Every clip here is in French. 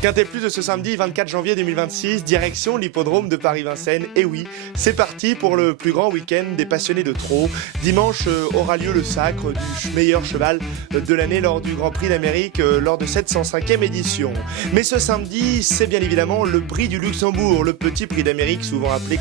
Quintet Plus de ce samedi 24 janvier 2026, direction l'hippodrome de Paris-Vincennes. Et oui, c'est parti pour le plus grand week-end des passionnés de trot. Dimanche aura lieu le sacre du meilleur cheval de l'année lors du Grand Prix d'Amérique, lors de cette 105e édition. Mais ce samedi, c'est bien évidemment le prix du Luxembourg, le petit prix d'Amérique, souvent appelé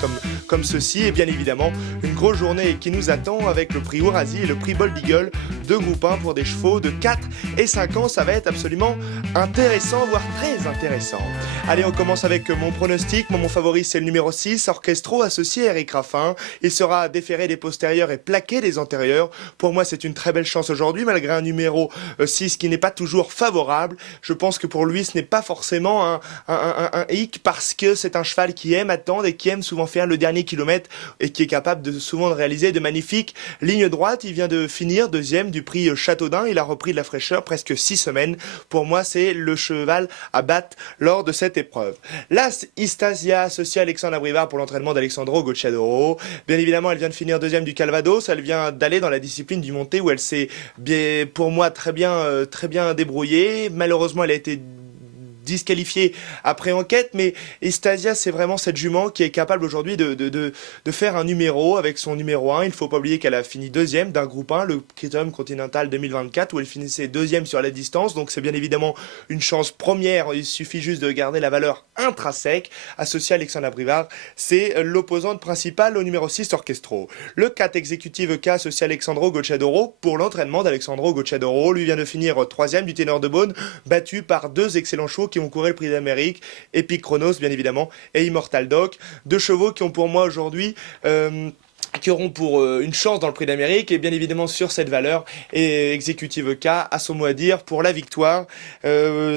comme ceci. Et bien évidemment, une grosse journée qui nous attend avec le prix Ourasi et le prix Bold Eagle, deux groupes 1 pour des chevaux de 4 et 5 ans. Ça va être absolument intéressant, voire très intéressant. Allez, on commence avec mon pronostic. Mon favori, c'est le numéro 6, Orchestro, associé à Eric Raffin. Il sera déféré des postérieurs et plaqué des antérieurs. Pour moi, c'est une très belle chance aujourd'hui, malgré un numéro 6 qui n'est pas toujours favorable. Je pense que pour lui, ce n'est pas forcément un hic, parce que c'est un cheval qui aime attendre et qui aime souvent faire le dernier kilomètre et qui est capable souvent de réaliser de magnifiques lignes droites. Il vient de finir deuxième du prix Châteaudun. Il a repris de la fraîcheur presque 6 semaines. Pour moi, c'est le cheval à battre lors de cette épreuve. L'As Istasia, associé à Alexandre Abrivard pour l'entraînement d'Alexandro Gocciadoro. Bien évidemment, elle vient de finir deuxième du Calvados. Elle vient d'aller dans la discipline du monté où elle s'est, bien, pour moi, très bien débrouillée. Malheureusement, elle a été disqualifiée après enquête, mais Estasia, c'est vraiment cette jument qui est capable aujourd'hui de faire un numéro avec son numéro 1. Il ne faut pas oublier qu'elle a fini deuxième d'un groupe 1, le Critérium Continental 2024, où elle finissait deuxième sur la distance, donc c'est bien évidemment une chance première. Il suffit juste de garder la valeur intrinsèque. Associé à Alexandre Abrivard, c'est l'opposante principale au numéro 6, Orchestro. Le 4 Executive K, associé à Alexandro Gocciadoro pour l'entraînement d'Alexandro Gocciadoro. Lui vient de finir troisième du Ténor de Beaune, battu par deux excellents chevaux qui ont couru le prix d'Amérique, Epic Chronos bien évidemment et Immortal Doc, deux chevaux qui ont pour moi aujourd'hui qui auront pour une chance dans le prix d'Amérique, et bien évidemment sur cette valeur, et Executive K a son mot à dire pour la victoire.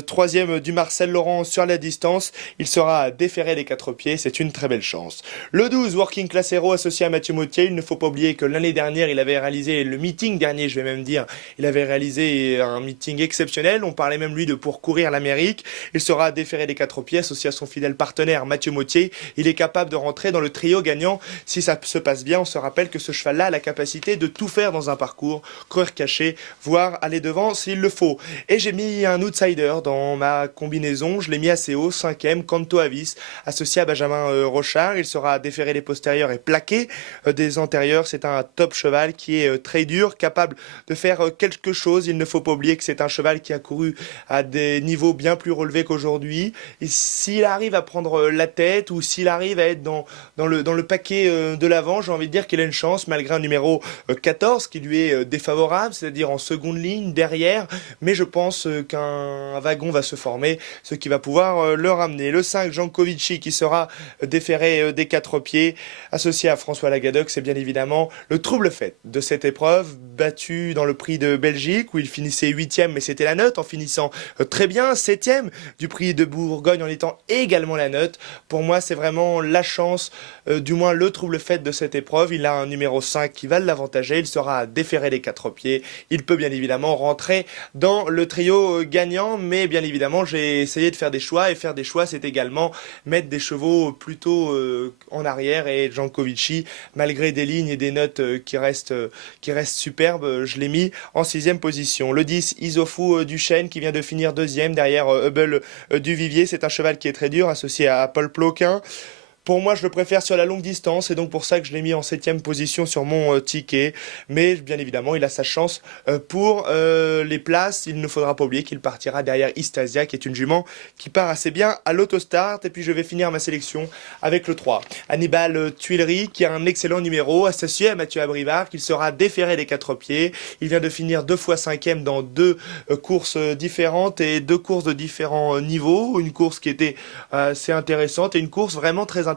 Troisième du Marcel Laurent sur la distance, il sera déféré des 4 pieds, c'est une très belle chance. Le 12 Working Class Hero associé à Mathieu Mautier. Il ne faut pas oublier que l'année dernière il avait réalisé le meeting dernier, je vais même dire, il avait réalisé un meeting exceptionnel. On parlait même lui de pour courir l'Amérique. Il sera déféré des 4 pieds associé à son fidèle partenaire Mathieu Mautier. Il est capable de rentrer dans le trio gagnant si ça se passe bien. On se rappelle que ce cheval-là a la capacité de tout faire dans un parcours, courir caché, voire aller devant s'il le faut. Et j'ai mis un outsider dans ma combinaison, je l'ai mis assez haut, 5e, Canto Avis, associé à Benjamin Rochard. Il sera déféré des postérieurs et plaqué des antérieurs. C'est un top cheval qui est très dur, capable de faire quelque chose. Il ne faut pas oublier que c'est un cheval qui a couru à des niveaux bien plus relevés qu'aujourd'hui. Et s'il arrive à prendre la tête, ou s'il arrive à être dans le paquet de l'avant, j'ai envie de dire qu'il a une chance, malgré un numéro 14 qui lui est défavorable, c'est-à-dire en seconde ligne, derrière. Mais je pense qu'un wagon va se former, ce qui va pouvoir le ramener. Le 5, Jankovici, qui sera déféré des 4 pieds, associé à François Lagadoc. C'est bien évidemment le trouble fait de cette épreuve, battu dans le prix de Belgique, où il finissait 8e, mais c'était la note, en finissant très bien, 7e du prix de Bourgogne, en étant également la note. Pour moi, c'est vraiment la chance, du moins le trouble fait de cette épreuve. Il a un numéro 5 qui va l'avantager, il sera déféré des 4 pieds, il peut bien évidemment rentrer dans le trio gagnant, mais bien évidemment j'ai essayé de faire des choix, et faire des choix c'est également mettre des chevaux plutôt en arrière, et Jankovici, malgré des lignes et des notes qui restent superbes, je l'ai mis en 6e position. Le 10, Isofu Duchesne, qui vient de finir deuxième derrière Hubble Duvivier. C'est un cheval qui est très dur, associé à Paul Ploquin. Pour moi, je le préfère sur la longue distance, et donc pour ça que je l'ai mis en 7e position sur mon ticket. Mais bien évidemment, il a sa chance pour les places. Il ne faudra pas oublier qu'il partira derrière Istasia, qui est une jument qui part assez bien à l'autostart. Et puis je vais finir ma sélection avec le 3. Hannibal Tuileries, qui a un excellent numéro, associé à Mathieu Abrivard, qu'il sera déféré des 4 pieds. Il vient de finir 2 fois 5e dans 2 courses différentes, et 2 courses de différents niveaux. Une course qui était assez intéressante, et une course vraiment très intéressante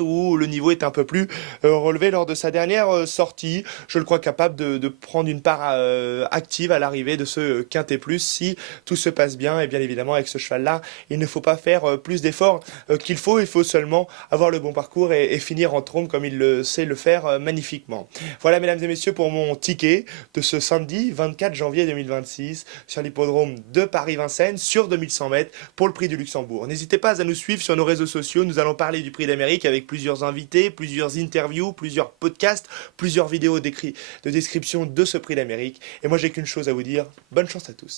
où le niveau est un peu plus relevé lors de sa dernière sortie. Je le crois capable de prendre une part active à l'arrivée de ce Quintet Plus si tout se passe bien. Et bien évidemment, avec ce cheval-là, il ne faut pas faire plus d'efforts qu'il faut. Il faut seulement avoir le bon parcours et finir en trompe comme il le sait le faire magnifiquement. Voilà, mesdames et messieurs, pour mon ticket de ce samedi 24 janvier 2026 sur l'hippodrome de Paris-Vincennes sur 2100 mètres pour le prix du Luxembourg. N'hésitez pas à nous suivre sur nos réseaux sociaux. Nous allons parler du prix d'Amérique avec plusieurs invités, plusieurs interviews, plusieurs podcasts, plusieurs vidéos de description de ce prix d'Amérique. Et moi, j'ai qu'une chose à vous dire. Bonne chance à tous.